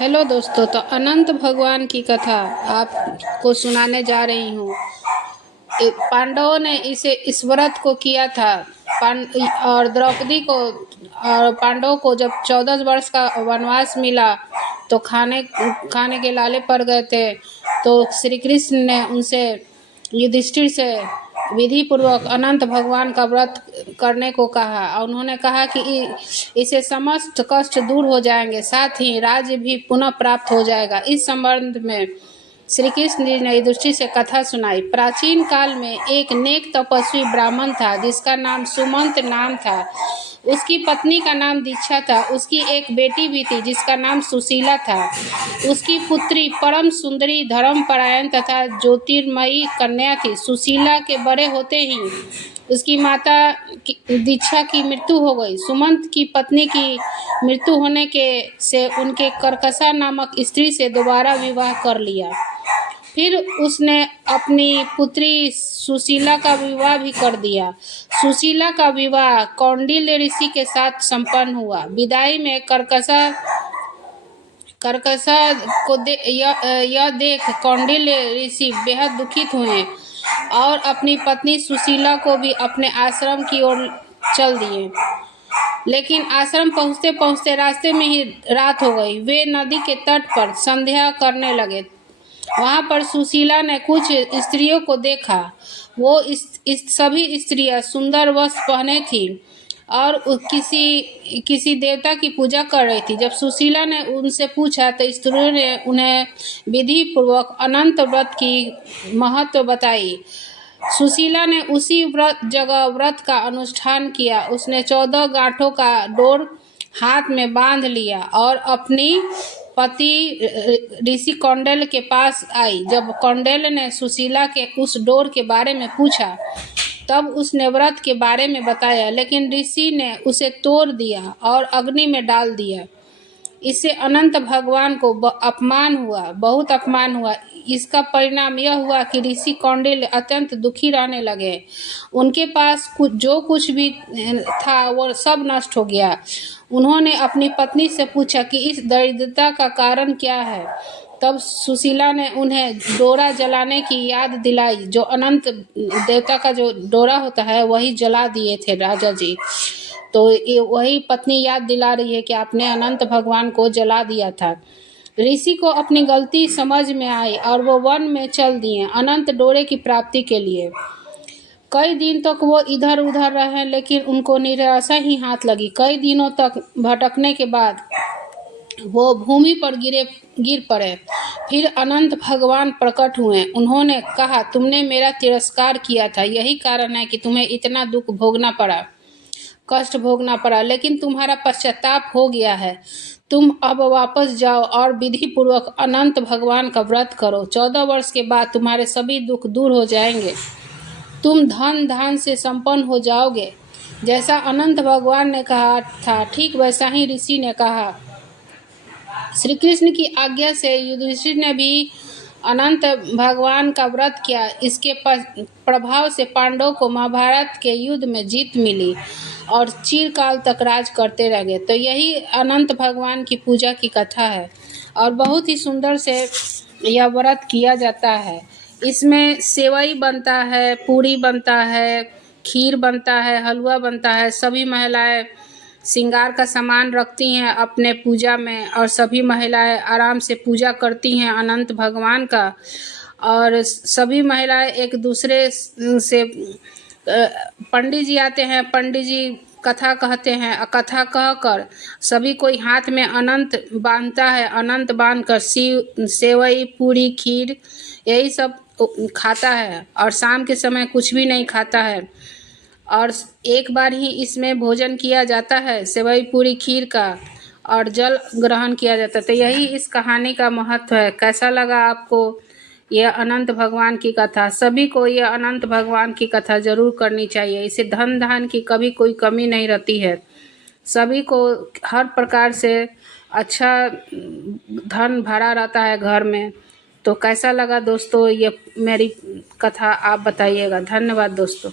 Hello दोस्तों, तो अनंत भगवान की कथा आपको सुनाने जा रही हूँ। पांडवों ने इस व्रत को किया था। और द्रौपदी को और पांडवों को जब 14 वर्ष का वनवास मिला तो खाने खाने के लाले पड़ गए थे। तो श्री कृष्ण ने उनसे, युधिष्ठिर से, विधि पूर्वक अनंत भगवान का व्रत करने को कहा। और उन्होंने कहा कि इसे समस्त कष्ट दूर हो जाएंगे, साथ ही राज्य भी पुनः प्राप्त हो जाएगा। इस संबंध में श्री कृष्ण जी ने युधिष्ठिर से कथा सुनाई। प्राचीन काल में एक नेक तपस्वी ब्राह्मण था जिसका नाम सुमंत नाम था। उसकी पत्नी का नाम दीक्षा था। उसकी एक बेटी भी थी जिसका नाम सुशीला था। उसकी पुत्री परम सुंदरी, धर्मपरायण तथा ज्योतिर्मयी कन्या थी। सुशीला के बड़े होते ही उसकी माता दीक्षा की मृत्यु हो गई। सुमंत की पत्नी की मृत्यु होने से उनके कर्कशा नामक स्त्री से दोबारा विवाह कर लिया। फिर उसने अपनी पुत्री सुशीला का विवाह भी कर दिया। सुशीला का विवाह कौंडिल्य ऋषि के साथ संपन्न हुआ। विदाई में कर्कशा को यह देख कौंडिल्य ऋषि बेहद दुखित हुए और अपनी पत्नी सुशीला को भी अपने आश्रम की ओर चल दिए। लेकिन आश्रम पहुँचते पहुँचते रास्ते में ही रात हो गई। वे नदी के तट पर संध्या करने लगे। वहाँ पर सुशीला ने कुछ स्त्रियों को देखा। वो इस सभी स्त्रियाँ सुंदर वस्त्र पहने थी और किसी देवता की पूजा कर रही थी। जब सुशीला ने उनसे पूछा तो स्त्रियों ने उन्हें विधि पूर्वक अनंत व्रत की महत्व बताई। सुशीला ने उसी व्रत का अनुष्ठान किया। उसने 14 गांठों का डोर हाथ में बांध लिया और अपनी पति ऋषि कौंडिल्य के पास आई। जब कौंडिल्य ने सुशीला के उस डोर के बारे में पूछा तब उसने व्रत के बारे में बताया, लेकिन ऋषि ने उसे तोड़ दिया और अग्नि में डाल दिया। इससे अनंत भगवान को अपमान हुआ, बहुत अपमान हुआ। इसका परिणाम यह हुआ कि ऋषि कौंडिल्य अत्यंत दुखी रहने लगे। उनके पास जो कुछ भी था वो सब नष्ट हो गया। उन्होंने अपनी पत्नी से पूछा कि इस दरिद्रता का कारण क्या है। तब सुशीला ने उन्हें डोरा जलाने की याद दिलाई। जो अनंत देवता का जो डोरा होता है वही जला दिए थे राजा जी। तो वही पत्नी याद दिला रही है कि आपने अनंत भगवान को जला दिया था। ऋषि को अपनी गलती समझ में आई और वो वन में चल दिए अनंत डोरे की प्राप्ति के लिए। कई दिन तक वो इधर उधर रहे लेकिन उनको निराशा ही हाथ लगी। कई दिनों तक भटकने के बाद वो भूमि पर गिर पड़े। फिर अनंत भगवान प्रकट हुए। उन्होंने कहा, तुमने मेरा तिरस्कार किया था, यही कारण है कि तुम्हें इतना दुख भोगना पड़ा, कष्ट भोगना पड़ा, लेकिन तुम्हारा पश्चाताप हो गया है। तुम अब वापस जाओ और विधि पूर्वक अनंत भगवान का व्रत करो। 14 वर्ष के बाद तुम्हारे सभी दुख दूर हो जाएंगे। तुम धन धान से संपन्न हो जाओगे। जैसा अनंत भगवान ने कहा था ठीक वैसा ही ऋषि ने कहा। श्री कृष्ण की आज्ञा से युधिष्ठिर ने भी अनंत भगवान का व्रत किया। इसके प्रभाव से पांडवों को महाभारत के युद्ध में जीत मिली और चिरकाल तक राज करते रह गए। तो यही अनंत भगवान की पूजा की कथा है और बहुत ही सुंदर से यह व्रत किया जाता है। इसमें सेवई बनता है, पूरी बनता है, खीर बनता है, हलवा बनता है। सभी महिलाएं श्रृंगार का सामान रखती हैं अपने पूजा में और सभी महिलाएं आराम से पूजा करती हैं अनंत भगवान का। और सभी महिलाएं एक दूसरे से, पंडित जी आते हैं, पंडित जी कथा कहते हैं। कथा कहकर सभी कोई हाथ में अनंत बांधता है। अनंत बांधकर सेवई, पूरी, खीर यही सब खाता है और शाम के समय कुछ भी नहीं खाता है। और एक बार ही इसमें भोजन किया जाता है सेवई, पूरी, खीर का, और जल ग्रहण किया जाता है। तो यही इस कहानी का महत्व है। कैसा लगा आपको यह अनंत भगवान की कथा? सभी को यह अनंत भगवान की कथा जरूर करनी चाहिए। इसे धन धान की कभी कोई कमी नहीं रहती है। सभी को हर प्रकार से अच्छा धन भरा रहता है घर में। तो कैसा लगा दोस्तों ये मेरी कथा, आप बताइएगा। धन्यवाद दोस्तों।